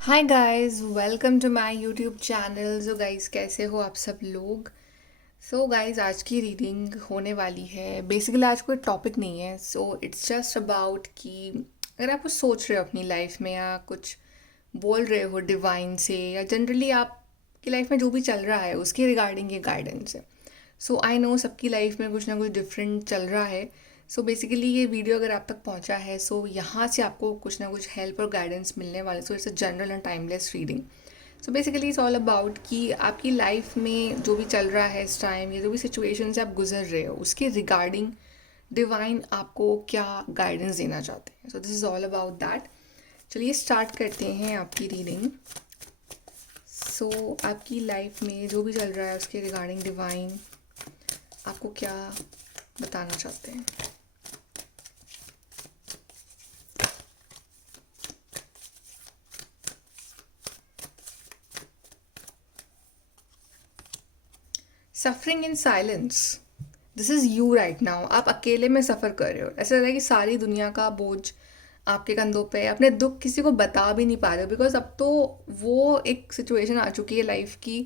Hi guys, welcome to my YouTube channel. जो guys कैसे हो आप सब लोग। गाइस आज की रीडिंग होने वाली है। बेसिकली आज कोई टॉपिक नहीं है, सो इट्स जस्ट अबाउट कि अगर आप कुछ सोच रहे हो अपनी लाइफ में या कुछ बोल रहे हो डिवाइन से या जनरली आपकी लाइफ में जो भी चल रहा है उसके रिगार्डिंग ये गाइडेंस है। आई नो सबकी लाइफ में कुछ ना कुछ डिफरेंट चल रहा है। बेसिकली ये वीडियो अगर आप तक पहुंचा है, यहाँ से आपको कुछ ना कुछ हेल्प और गाइडेंस मिलने वाले। It's a general and timeless reading. Basically it's all about कि आपकी लाइफ में जो भी चल रहा है इस टाइम या जो भी सिचुएशन से आप गुजर रहे हो उसके रिगार्डिंग डिवाइन आपको क्या गाइडेंस देना चाहते हैं। This is all about that. चलिए स्टार्ट करते हैं आपकी रीडिंग। आपकी लाइफ में जो भी चल रहा है उसके रिगार्डिंग डिवाइन आपको क्या बताना चाहते हैं। Suffering in silence, this is you right now. आप अकेले में सफ़र कर रहे हो। ऐसा लग रहा है कि सारी दुनिया का बोझ आपके कंधों पे है। अपने दुख किसी को बता भी नहीं पा रहे हो बिकॉज अब तो वो एक सिचुएशन आ चुकी है लाइफ की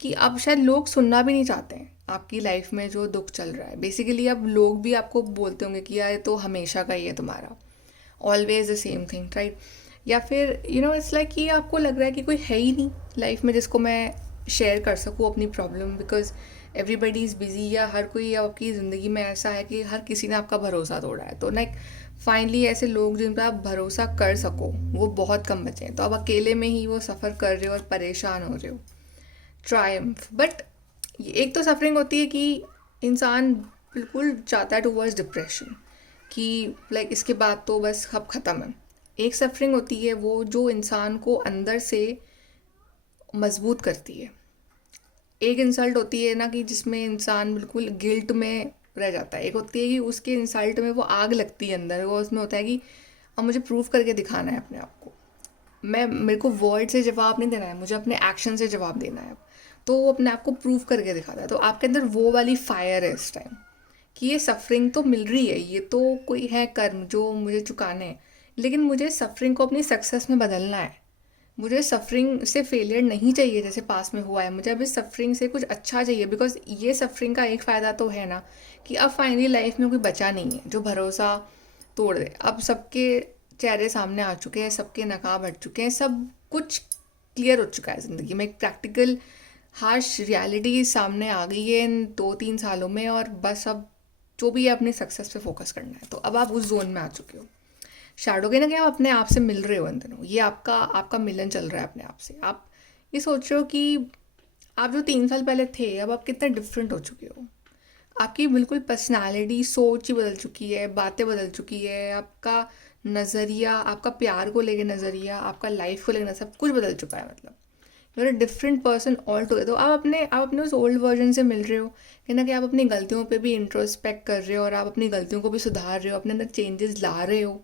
कि अब शायद लोग सुनना भी नहीं चाहते हैं आपकी लाइफ में जो दुख चल रहा है। बेसिकली अब लोग भी आपको बोलते होंगे कि यार ये तो हमेशा का ही है तुम्हारा, always the same thing, right. या फिर इट्स लाइक कि आपको लग रहा है कि कोई है ही नहीं लाइफ में जिसको मैं शेयर कर सकूँ अपनी problem, because everybody is busy या हर कोई आपकी ज़िंदगी में ऐसा है कि हर किसी ने आपका भरोसा तोड़ा है। तो लाइक फाइनली ऐसे लोग जिन पर आप भरोसा कर सको वो बहुत कम बचे हैं। तो आप अकेले में ही वो सफ़र कर रहे हो और परेशान हो रहे हो। ट्रायम्फ, बट एक तो सफरिंग होती है कि इंसान बिल्कुल जाता है टूवर्ड्स डिप्रेशन कि लाइक इसके बाद तो बस अब ख़त्म है। एक सफरिंग होती है वो जो इंसान को अंदर से मजबूत करती है। एक इंसल्ट होती है ना कि जिसमें इंसान बिल्कुल गिल्ट में रह जाता है। एक होती है कि उसके इंसल्ट में वो आग लगती है अंदर, वो उसमें होता है कि अब मुझे प्रूव करके दिखाना है अपने आप को। मेरे को वर्ड से जवाब नहीं देना है, मुझे अपने एक्शन से जवाब देना है। तो वो अपने आप को प्रूव करके दिखाता है। तो आपके अंदर वो वाली फायर है इस टाइम कि ये सफरिंग तो मिल रही है, ये तो कोई है कर्म जो मुझे चुकाने हैं, लेकिन मुझे सफरिंग को अपनी सक्सेस में बदलना है। मुझे सफरिंग से फेलियर नहीं चाहिए जैसे पास में हुआ है। मुझे अब इस सफरिंग से कुछ अच्छा चाहिए बिकॉज ये सफरिंग का एक फ़ायदा तो है ना कि अब फाइनली लाइफ में कोई बचा नहीं है जो भरोसा तोड़ दे। अब सबके चेहरे सामने आ चुके हैं, सबके नकाब हट चुके हैं, सब कुछ क्लियर हो चुका है ज़िंदगी में। एक प्रैक्टिकल हार्श रियलिटी सामने आ गई है इन 2-3 सालों में, और बस अब जो भी है अपनी सक्सेस पे फोकस करना है। तो अब आप उस जोन में आ चुके हो। शैडो के ना कि आप अपने आप से मिल रहे हो इन दिनों। ये आपका आपका मिलन चल रहा है अपने आप से। आप ये सोच रहे हो कि आप जो 3 साल पहले थे अब आप कितने डिफरेंट हो चुके हो। आपकी बिल्कुल पर्सनालिटी, सोच ही बदल चुकी है, बातें बदल चुकी है, आपका नज़रिया, आपका प्यार को लेके नज़रिया, आपका लाइफ को लेकर सब कुछ बदल चुका है। मतलब you are a different person all together. तो आप अपने उस ओल्ड वर्जन से मिल रहे हो कि ना कि आप अपनी गलतियों पे भी इंट्रोस्पेक्ट कर रहे हो और आप अपनी गलतियों को भी सुधार रहे हो, अपने अंदर चेंजेस ला रहे हो।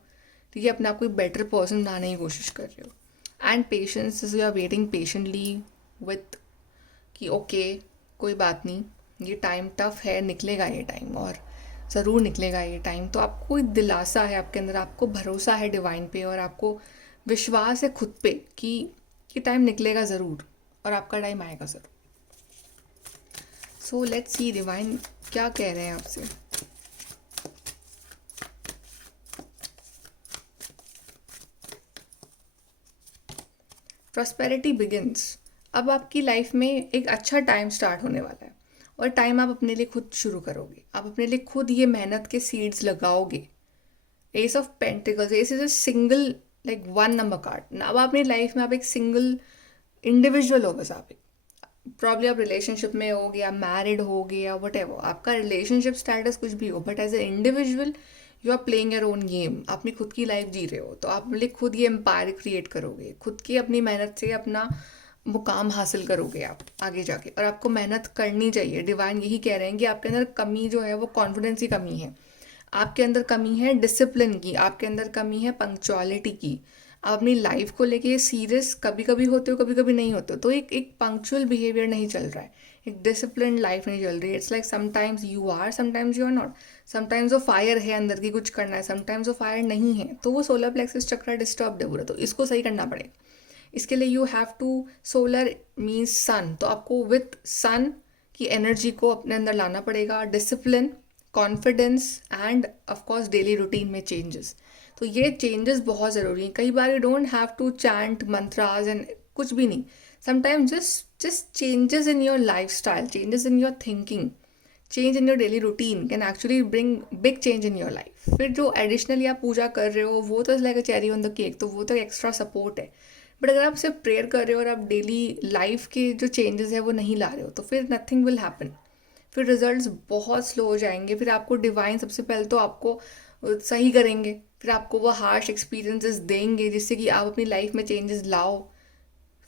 ठीक है, अपने आप को एक बेटर पर्सन बनाने की कोशिश कर रहे हो। And patience, you are waiting patiently with कि ओके कोई बात नहीं, ये टाइम टफ है, निकलेगा ये टाइम, और ज़रूर निकलेगा ये टाइम। तो आपको एक दिलासा है आपके अंदर, आपको भरोसा है डिवाइन पे, और आपको विश्वास है खुद पे कि ये टाइम निकलेगा ज़रूर और आपका टाइम आएगा ज़रूर। लेट्स सी डिवाइन क्या कह रहे हैं आपसे। प्रॉस्पेरिटी बिगिंस, अब आपकी लाइफ में एक अच्छा टाइम स्टार्ट होने वाला है और टाइम आप अपने लिए खुद शुरू करोगे। आप अपने लिए खुद ये मेहनत के सीड्स लगाओगे। S of pentacles, S is a single like 1 number card. अब अपनी लाइफ में आप एक सिंगल इंडिविजुअल हो। बस आप प्रॉब्ली आप रिलेशनशिप में हो गया, मैरिड हो गया, वट एवर आपका रिलेशनशिप स्टेटस कुछ भी हो, but as a individual you are playing your own game. अपनी खुद की लाइफ जी रहे हो। तो आप लिए खुद ये एम्पायर क्रिएट करोगे, खुद की अपनी मेहनत से अपना मुकाम हासिल करोगे आप आगे जाके। और आपको मेहनत करनी चाहिए। डिवाइन यही कह रहे हैं कि आपके अंदर कमी जो है वो कॉन्फिडेंस की कमी है, आपके अंदर कमी है डिसिप्लिन की, आपके अंदर कमी है पंक्चुअलिटी की। आप अपनी लाइफ को लेके सीरियस कभी कभी होते हो, कभी कभी नहीं होते हो। तो एक पंक्चुअल बिहेवियर नहीं चल रहा है, एक डिसिप्लिन लाइफ नहीं चल रही है। It's like sometimes you are, sometimes you are not. Sometimes वो फायर है अंदर की, कुछ करना है, समटाइम्स वो फायर नहीं है। तो वो सोलर प्लेक्सस चक्र डिस्टर्ब है पूरा, तो इसको सही करना पड़ेगा। इसके लिए you have to, solar means sun, तो आपको विथ सन की एनर्जी को अपने अंदर लाना पड़ेगा, discipline, confidence and of course daily routine में चेंजेस। तो ये चेंजेस बहुत ज़रूरी हैं। कई बार you don't have to chant mantras and कुछ भी नहीं, sometimes just changes in your lifestyle, changes in your thinking, change in your daily routine can actually bring big change in your life. फिर जो एडिशनली आप पूजा कर रहे हो वो तो like a cherry on the cake, तो वो तो एक्स्ट्रा सपोर्ट है। बट अगर आप सिर्फ प्रेयर कर रहे हो और आप डेली लाइफ के जो चेंजेस है वो नहीं ला रहे हो, तो फिर नथिंग विल हैपन। फिर रिजल्ट्स बहुत स्लो हो जाएंगे। फिर आपको डिवाइन सबसे पहले तो आपको सही करेंगे, फिर आपको वो हार्श एक्सपीरियंसेस देंगे जिससे कि आप अपनी लाइफ में चेंजेस लाओ,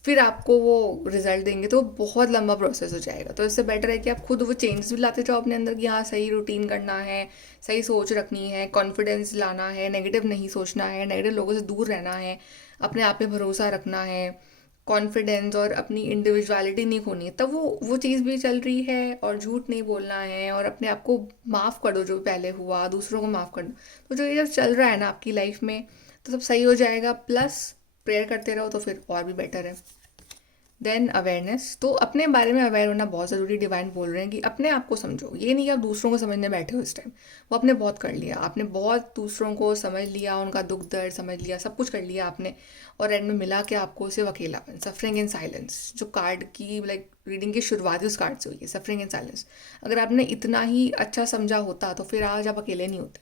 फिर आपको वो रिजल्ट देंगे, तो बहुत लंबा प्रोसेस हो जाएगा। तो इससे बेटर है कि आप खुद वो चेंजेस भी लाते जाओ अपने अंदर कि हाँ सही रूटीन करना है, सही सोच रखनी है, कॉन्फिडेंस लाना है, नेगेटिव नहीं सोचना है, नेगेटिव लोगों से दूर रहना है, अपने आप पे भरोसा रखना है, कॉन्फिडेंस और अपनी इंडिविजुअलिटी नहीं खोनी है। तब वो चीज़ भी चल रही है, और झूठ नहीं बोलना है, और अपने आप को माफ़ कर दो जो पहले हुआ, दूसरों को माफ़ कर दो। तो जो ये जब चल रहा है ना आपकी लाइफ में, तो सब सही हो जाएगा। प्लस प्रेयर करते रहो तो फिर और भी बेटर है। देन अवेयरनेस, तो अपने बारे में अवेयर होना बहुत ज़रूरी। डिवाइन बोल रहे हैं कि अपने आप को समझो, ये नहीं कि आप दूसरों को समझने बैठे हो इस टाइम, वो आपने बहुत कर लिया, आपने बहुत दूसरों को समझ लिया, उनका दुख दर्द समझ लिया, सब कुछ कर लिया आपने, और एंड में मिला के आपको सिर्फ अकेलापन, सफरिंग इन साइलेंस, जो कार्ड की लाइक रीडिंग की शुरुआत उस कार्ड से हुई है, सफरिंग इन साइलेंस। अगर आपने इतना ही अच्छा समझा होता तो फिर आज आप अकेले नहीं होते,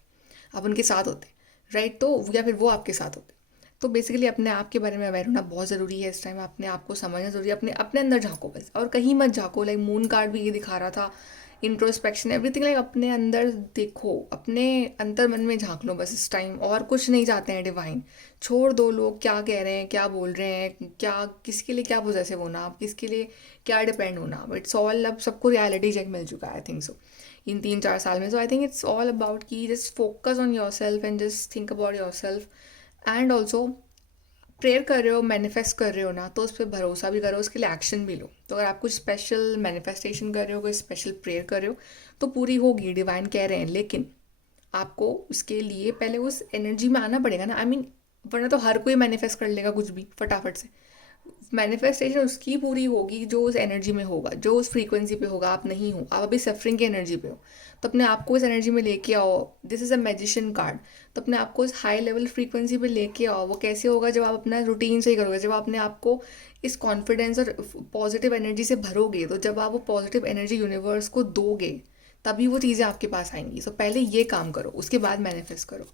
आप उनके साथ होते, राइट? तो या फिर वो आपके साथ होते। तो बेसिकली अपने आप के बारे में अवेयर होना बहुत ज़रूरी है इस टाइम। अपने आप को समझना ज़रूरी है, अपने अपने अंदर झांको बस, और कहीं मत झांको। लाइक मून कार्ड भी ये दिखा रहा था, इंट्रोस्पेक्शन एवरीथिंग, लाइक अपने अंदर देखो, अपने अंतर मन में झांक लो बस इस टाइम, और कुछ नहीं चाहते हैं डिवाइन। छोड़ दो लोग क्या कह रहे हैं, क्या बोल रहे हैं, क्या किसके लिए क्या पोजेसिव होना, आप किसके लिए क्या डिपेंड होना। इट्स ऑल, अब सबको रियलिटी चेक मिल चुका है आई थिंक सो इन 3-4 साल में। So I think it's all about कि just focus on yourself and just think about yourself. And also prayer कर रहे हो, मैनिफेस्ट कर रहे हो ना, तो उस पर भरोसा भी करो, उसके लिए एक्शन भी लो। तो अगर आप कुछ स्पेशल मैनिफेस्टेशन कर रहे हो, कोई स्पेशल प्रेयर कर रहे हो, तो पूरी होगी, डिवाइन कह रहे हैं। लेकिन आपको उसके लिए पहले उस एनर्जी में आना पड़ेगा ना, आई मीन, वरना तो हर कोई मैनिफेस्ट कर लेगा कुछ भी फटाफट से। मैनिफेस्टेशन उसकी पूरी होगी जो उस एनर्जी में होगा, जो उस फ्रीक्वेंसी पे होगा। आप नहीं हो, आप अभी सफरिंग की एनर्जी पे हो, तो अपने आप को इस एनर्जी में लेके आओ। This is a magician card, तो अपने आप को इस हाई लेवल फ्रीक्वेंसी पे लेके आओ। वो कैसे होगा? जब आप अपना रूटीन सही करोगे, जब आप अपने आप को इस कॉन्फिडेंस और पॉजिटिव एनर्जी से भरोगे, तो जब आप वो पॉजिटिव एनर्जी यूनिवर्स को दोगे, तभी वो चीज़ें आपके पास आएंगी। सो पहले ये काम करो, उसके बाद मैनिफेस्ट करो।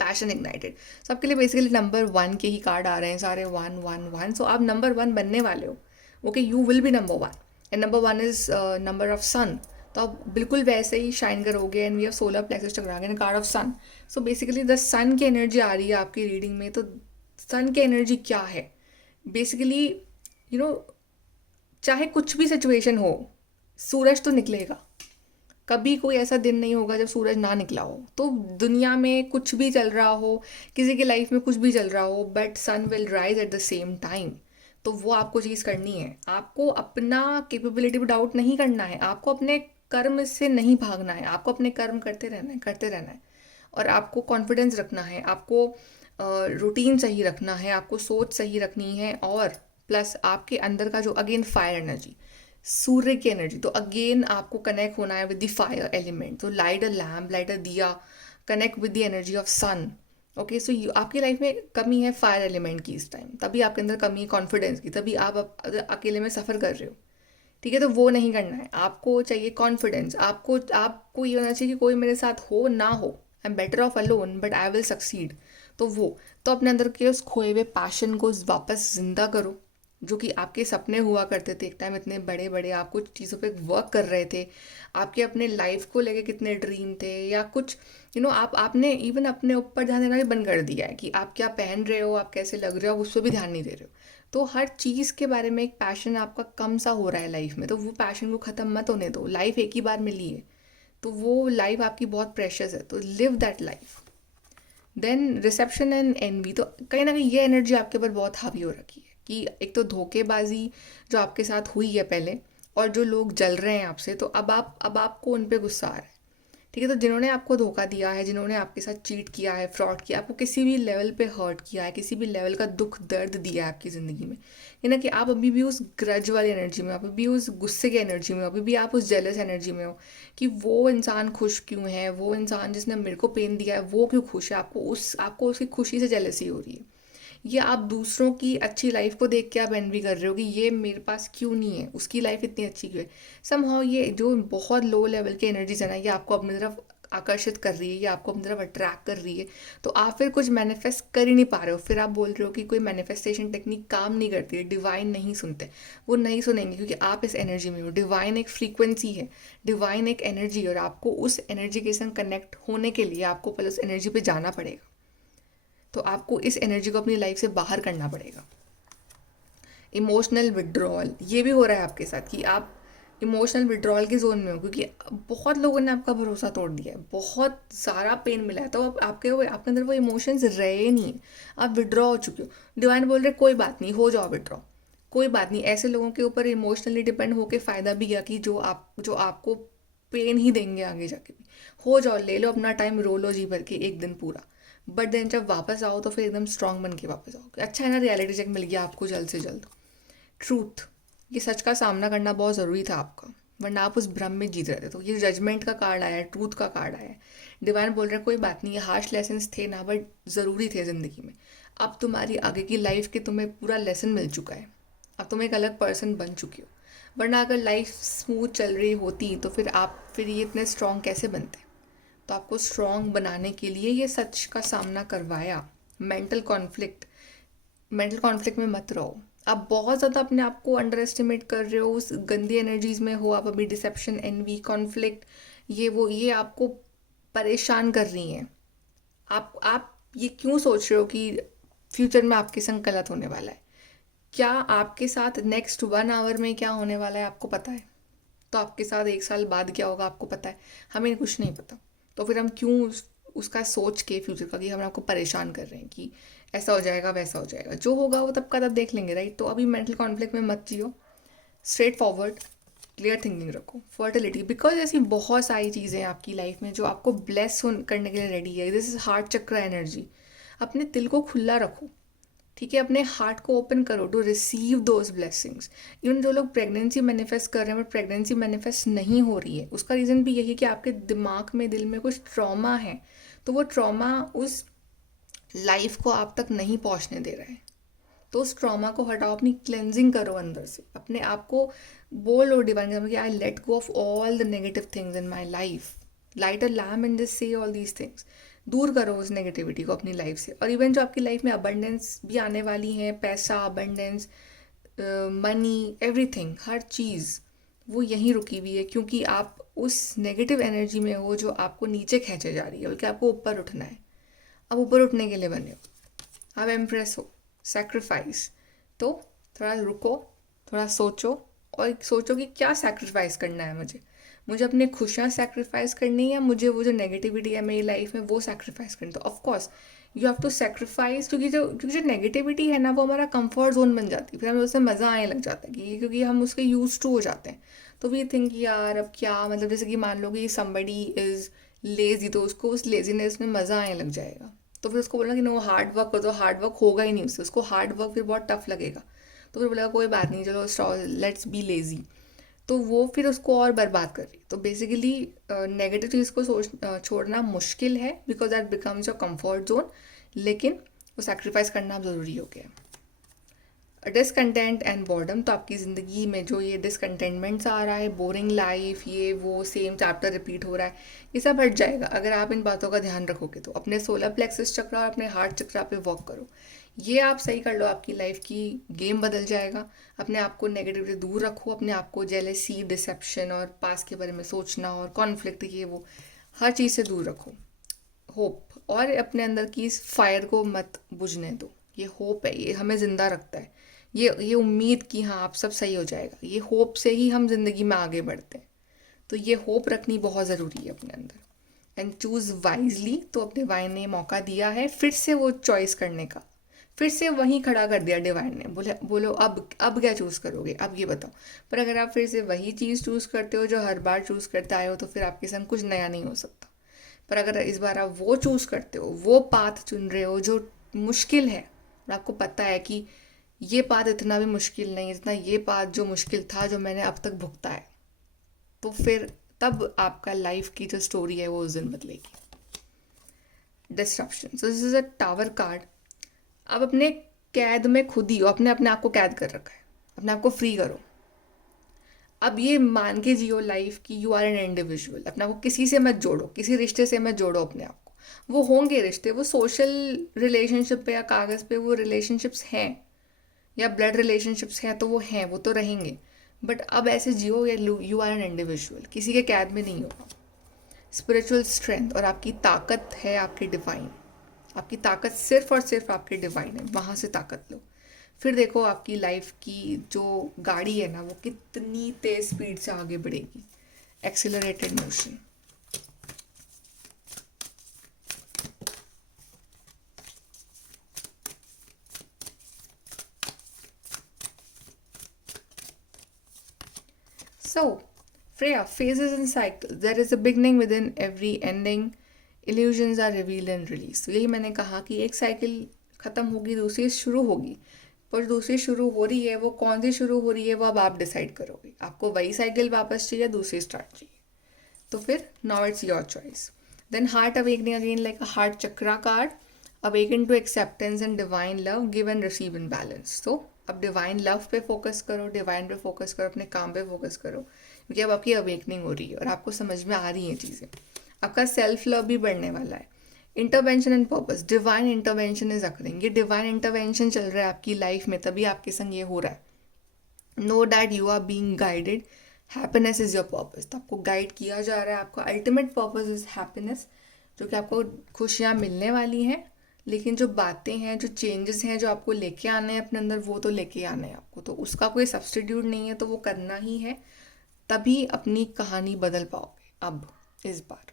पैशन इग्नाइटेड, सबके लिए बेसिकली नंबर 1 के ही कार्ड आ रहे हैं सारे, 1 1 1। सो आप नंबर 1 बनने वाले हो। Okay, you will be number 1, and number 1 is number of sun. तो आप बिल्कुल वैसे ही शाइन करोगे। And we have solar plexus टकरा गए, card of sun. So basically the sun की एनर्जी आ रही है आपकी रीडिंग में। तो सन की एनर्जी क्या है? बेसिकली यू नो, चाहे कुछ भी सिचुएशन हो, सूरज तो निकलेगा। कभी कोई ऐसा दिन नहीं होगा जब सूरज ना निकला हो। तो दुनिया में कुछ भी चल रहा हो, किसी की लाइफ में कुछ भी चल रहा हो, but sun will rise at the same time. तो वो आपको चीज़ करनी है। आपको अपना कैपेबिलिटी पर डाउट नहीं करना है, आपको अपने कर्म से नहीं भागना है, आपको अपने कर्म करते रहना है, करते रहना है। और आपको कॉन्फिडेंस रखना है, आपको रूटीन सही रखना है, आपको सोच सही रखनी है। और प्लस आपके अंदर का जो अगेन फायर एनर्जी, सूर्य की एनर्जी, तो अगेन आपको कनेक्ट होना है विद द फायर एलिमेंट। तो light a lamp, light a diya, connect with the energy of sun. Okay, so आपकी लाइफ में कमी है फायर एलिमेंट की इस टाइम, तभी आपके अंदर कमी है कॉन्फिडेंस की, तभी आप अकेले में सफ़र कर रहे हो। ठीक है, तो वो नहीं करना है। आपको चाहिए कॉन्फिडेंस। आपको ये होना चाहिए कि कोई मेरे साथ हो ना हो, I am better of alone but I will succeed. तो वो, तो अपने अंदर के उस खोए हुए पैशन को वापस जिंदा करो, जो कि आपके सपने हुआ करते थे एक टाइम, इतने बड़े बड़े, आप कुछ चीज़ों पे वर्क कर रहे थे, आपके अपने लाइफ को लेके कितने ड्रीम थे, या कुछ आपने इवन अपने ऊपर ध्यान देना भी बंद कर दिया है कि आप क्या पहन रहे हो, आप कैसे लग रहे हो, उस पर भी ध्यान नहीं दे रहे हो। तो हर चीज़ के बारे में एक पैशन आपका कम सा हो रहा है लाइफ में, तो वो पैशन को ख़त्म मत होने दो। लाइफ एक ही बार मिली है, तो वो लाइफ आपकी बहुत प्रेशियस है, तो live that life. Then reception and envy, तो कहीं ना कहीं ये एनर्जी आपके ऊपर बहुत हावी हो रखी है कि एक तो धोखेबाजी जो आपके साथ हुई है पहले, और जो लोग जल रहे हैं आपसे, तो अब आपको उन पे गुस्सा आ रहा है। ठीक है, तो जिन्होंने आपको धोखा दिया है, जिन्होंने आपके साथ चीट किया है, फ्रॉड किया, आपको किसी भी लेवल पे हर्ट किया है, किसी भी लेवल का दुख दर्द दिया है आपकी ज़िंदगी में, ये ना कि आप अभी भी उस ग्रज वाली एनर्जी में हो, अभी भी उस गुस्से की एनर्जी में हो, अभी भी आप उस जेलस एनर्जी में हो कि वो इंसान खुश क्यों है, वो इंसान जिसने मेरे को पेन दिया है वो क्यों खुश है, आपको उसकी खुशी से जेलसी हो रही है। ये आप दूसरों की अच्छी लाइफ को देख के आप एनवी कर रहे हो कि ये मेरे पास क्यों नहीं है, उसकी लाइफ इतनी अच्छी क्यों है। समहाउ ये जो बहुत लो लेवल की एनर्जीज है ना, ये आपको अपनी तरफ आकर्षित कर रही है, ये आपको अपनी तरफ अट्रैक्ट कर रही है। तो आप फिर कुछ मैनिफेस्ट कर ही नहीं पा रहे हो, फिर आप बोल रहे हो कि कोई मैनिफेस्टेशन टेक्निक काम नहीं करती है, डिवाइन नहीं सुनते। वो नहीं सुनेंगे क्योंकि आप इस एनर्जी में हो। डिवाइन एक फ्रीक्वेंसी है, डिवाइन एक एनर्जी है, और आपको उस एनर्जी के संग कनेक्ट होने के लिए आपको पहले उस एनर्जी पे जाना पड़ेगा। तो आपको इस एनर्जी को अपनी लाइफ से बाहर करना पड़ेगा। इमोशनल विड्रॉल, ये भी हो रहा है आपके साथ कि आप इमोशनल विड्रॉल के जोन में हो, क्योंकि बहुत लोगों ने आपका भरोसा तोड़ दिया है, बहुत सारा पेन मिला है, तो अब आपके अंदर वो इमोशंस रहे नहीं है, आप विड्रॉ हो चुके हो। डिवाइन बोल रहे कोई बात नहीं, हो जाओ विड्रॉ, कोई बात नहीं। ऐसे लोगों के ऊपर इमोशनली डिपेंड होके फ़ायदा भी किया कि जो आपको पेन ही देंगे आगे जाके भी। हो जाओ, ले लो अपना टाइम, रो लो जी भर के एक दिन पूरा, बट देन जब वापस आओ तो फिर एकदम स्ट्रांग बन के वापस आओ। अच्छा है ना, रियलिटी चेक मिल गया आपको जल्द से जल्द। ट्रूथ, ये सच का सामना करना बहुत ज़रूरी था आपका, वरना आप उस भ्रम में जीत रहे थे। तो ये जजमेंट का कार्ड आया है, ट्रूथ का कार्ड आया है। डिवाइन बोल रहे हैं कोई बात नहीं, ये हार्श लेसन्स थे ना, बट ज़रूरी थे ज़िंदगी में। अब तुम्हारी आगे की लाइफ के तुम्हें पूरा लेसन मिल चुका है, अब तुम एक अलग पर्सन बन चुकी हो। वरना अगर लाइफ स्मूथ चल रही होती तो फिर ये इतने स्ट्रॉन्ग कैसे बनते। तो आपको स्ट्रॉन्ग बनाने के लिए ये सच का सामना करवाया। मेंटल कॉन्फ्लिक्ट में मत रहो। आप बहुत ज़्यादा अपने आप को अंडर एस्टिमेट कर रहे हो, उस गंदी एनर्जीज में हो आप अभी। डिसेप्शन, एनवी, कॉन्फ्लिक्ट, ये आपको परेशान कर रही हैं। आप ये क्यों सोच रहे हो कि फ्यूचर में आपके संग गलत होने वाला है? क्या आपके साथ नेक्स्ट 1 आवर में क्या होने वाला है आपको पता है? तो आपके साथ 1 साल बाद क्या होगा आपको पता है? हमें कुछ नहीं पता। तो फिर हम क्यों उसका सोच के फ्यूचर का कि हम आपको परेशान कर रहे हैं कि ऐसा हो जाएगा वैसा हो जाएगा। जो होगा वो तब का तब देख लेंगे, राइट। तो अभी मेंटल कॉन्फ्लिक्ट में मत जियो, स्ट्रेट फॉरवर्ड क्लियर थिंकिंग रखो। फर्टिलिटी, बिकॉज ऐसी बहुत सारी चीज़ें हैं आपकी लाइफ में जो आपको ब्लेस करने के लिए रेडी है। दिस इज हार्ट चक्र एनर्जी। अपने दिल को खुला रखो, ठीक है, अपने हार्ट को ओपन करो to receive those blessings. Even जो लोग प्रेगनेंसी मैनिफेस्ट कर रहे हैं बट प्रेगनेंसी मैनिफेस्ट नहीं हो रही है, उसका रीज़न भी यही कि आपके दिमाग में, दिल में कुछ ट्रॉमा है। तो वो ट्रॉमा उस लाइफ को आप तक नहीं पहुंचने दे रहा है। तो उस ट्रॉमा को हटाओ, अपनी क्लेंजिंग करो अंदर से। अपने आप को बोलो डिवाइन कि I let go of all the negative things in my life, light a lamp and just say all these things. दूर करो उस नेगेटिविटी को अपनी लाइफ से। और इवन जो आपकी लाइफ में अबंडेंस भी आने वाली है, पैसा, अबंडेंस, मनी, एवरीथिंग, हर चीज़ वो यहीं रुकी हुई है, क्योंकि आप उस नेगेटिव एनर्जी में हो जो आपको नीचे खींचे जा रही है, बल्कि आपको ऊपर उठना है। अब ऊपर उठने के लिए बने हो, आप एम्प्रेस हो, सेक्रीफाइस। तो थोड़ा रुको, थोड़ा सोचो, और सोचो कि क्या सेक्रीफाइस करना है मुझे अपनी खुशियाँ सेक्रीफाइस करनी है, या मुझे वो जो नेगेटिविटी है मेरी लाइफ में वो सेक्रीफाइस करनी। तो of course you have to sacrifice, क्योंकि जो नेगेटिविटी है ना वो हमारा कंफर्ट जोन बन जाती है, फिर हमें उससे मज़ा आने लग जाता है क्योंकि हम उसके यूज टू हो जाते हैं। तो वी थिंक यार अब क्या, मतलब जैसे कि मान लो कि समबडी इज़ लेज़ी, तो उसको उस लेजीनेस में मज़ा आने लग जाएगा। तो फिर उसको बोलना कि नो हार्ड वर्क करो, तो हार्ड वर्क होगा ही नहीं उससे, उसको हार्ड वर्क फिर बहुत टफ लगेगा। तो फिर बोलेगा कोई बात नहीं, चलो लेट्स बी लेज़ी। तो वो फिर उसको और बर्बाद कर रही। तो बेसिकली नेगेटिव चीज़ को छोड़ना मुश्किल है, because that becomes your comfort zone, लेकिन वो सेक्रीफाइस करना ज़रूरी हो गया। डिसकंटेंट एंड बॉर्डम, तो आपकी ज़िंदगी में जो ये डिसकंटेंटमेंट्स आ रहा है, बोरिंग लाइफ, ये वो सेम चैप्टर रिपीट हो रहा है, ये सब हट जाएगा अगर आप इन बातों का ध्यान रखोगे। तो अपने सोलर प्लेक्सस चक्र और अपने हार्ट चक्र पे वर्क करो, ये आप सही कर लो, आपकी लाइफ की गेम बदल जाएगा। अपने आप को नेगेटिवली दूर रखो, अपने आप को जेलेसी, डिसेप्शन और पास के बारे में सोचना और कॉन्फ्लिक्ट, ये वो हर चीज़ से दूर रखो। होप, और अपने अंदर की इस फायर को मत बुझने दो। ये होप है, ये हमें ज़िंदा रखता है। ये उम्मीद कि हाँ आप सब सही हो जाएगा, ये होप से ही हम जिंदगी में आगे बढ़ते हैं। तो ये होप रखनी बहुत ज़रूरी है अपने अंदर। एंड चूज़ वाइजली, तो अब डिवाइन ने मौका दिया है फिर से वो चॉइस करने का, फिर से वहीं खड़ा कर दिया डिवाइन ने। बोलो अब क्या चूज़ करोगे, अब ये बताओ। पर अगर आप फिर से वही चीज़ चूज़ करते हो जो हर बार चूज़ करते आए हो, तो फिर आपके संग कुछ नया नहीं हो सकता। पर अगर इस बार आप वो चूज़ करते हो, वो पाथ चुन रहे हो जो मुश्किल है, और आपको पता है कि ये पाथ इतना भी मुश्किल नहीं, इतना ये पाथ जो मुश्किल था जो मैंने अब तक भुगता है, तो फिर तब आपका लाइफ की जो स्टोरी है वो उस दिन बदलेगी। Disruption, so this is a tower card. आप अपने कैद में खुद ही हो, अपने अपने आप को कैद कर रखा है, अपने आप को फ्री करो। अब ये मान के जियो लाइफ की यू आर एन इंडिविजुअल, अपने आप को किसी से मत जोड़ो, किसी रिश्ते से मत जोड़ो अपने आप को। वो होंगे रिश्ते, वो सोशल रिलेशनशिप पे या कागज़ पे वो रिलेशनशिप्स हैं, या ब्लड रिलेशनशिप्स हैं तो वो हैं, वो तो रहेंगे। बट अब ऐसे जियो या यू आर एन इंडिविजुअल, किसी के कैद में नहीं हो। स्पिरिचुअल स्ट्रेंथ और आपकी ताकत है आपकी डिवाइन, आपकी ताकत सिर्फ और सिर्फ आपकी डिवाइन है, वहाँ से ताकत लो। फिर देखो आपकी लाइफ की जो गाड़ी है ना वो कितनी तेज स्पीड से आगे बढ़ेगी। Accelerated motion. So, Freya, phases and cycles. There is a beginning within every ending. Illusions are revealed and released. तो यही मैंने कहा कि एक साइकिल ख़त्म होगी, दूसरी शुरू होगी। पर दूसरी शुरू हो रही है, वो कौन सी शुरू हो रही है वो अब आप डिसाइड करोगे। आपको वही साइकिल वापस चाहिए, दूसरी स्टार्ट चाहिए, तो फिर now it's your choice. Then heart awakening again like a heart chakra card. Awaken to acceptance and divine love, give and receive in balance. तो अब डिवाइन लव पे फोकस करो, डिवाइन पे फोकस करो, अपने काम पे फोकस करो, क्योंकि अब आपकी अवेकनिंग हो रही है और आपको समझ में आ रही हैं चीज़ें। आपका सेल्फ लव भी बढ़ने वाला है। Intervention and purpose, divine intervention is occurring. ये डिवाइन इंटरवेंशन चल रहा है आपकी लाइफ में, तभी आपके संग ये हो रहा है। Know that you are being guided, happiness is your purpose. तो आपको गाइड किया जा रहा है, आपका अल्टीमेट पर्पस इज़ हैप्पीनेस, जो कि आपको खुशियाँ मिलने वाली हैं। लेकिन जो बातें हैं, जो चेंजेस हैं जो आपको लेके आने हैं अपने अंदर, वो तो लेके आने हैं आपको, तो उसका कोई सब्सटीट्यूट नहीं है, तो वो करना ही है। तभी अपनी कहानी बदल पाओगे अब इस बार।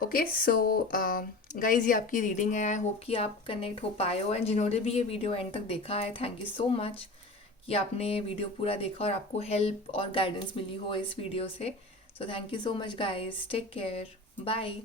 ओके, सो गाइज ये आपकी रीडिंग है। आई होप कि आप कनेक्ट हो पाए हो, एंड जिन्होंने भी ये वीडियो एंड तक देखा है, थैंक यू सो मच कि आपने वीडियो पूरा देखा और आपको हेल्प और गाइडेंस मिली हो इस वीडियो से। So thank you so much guys, take care, bye.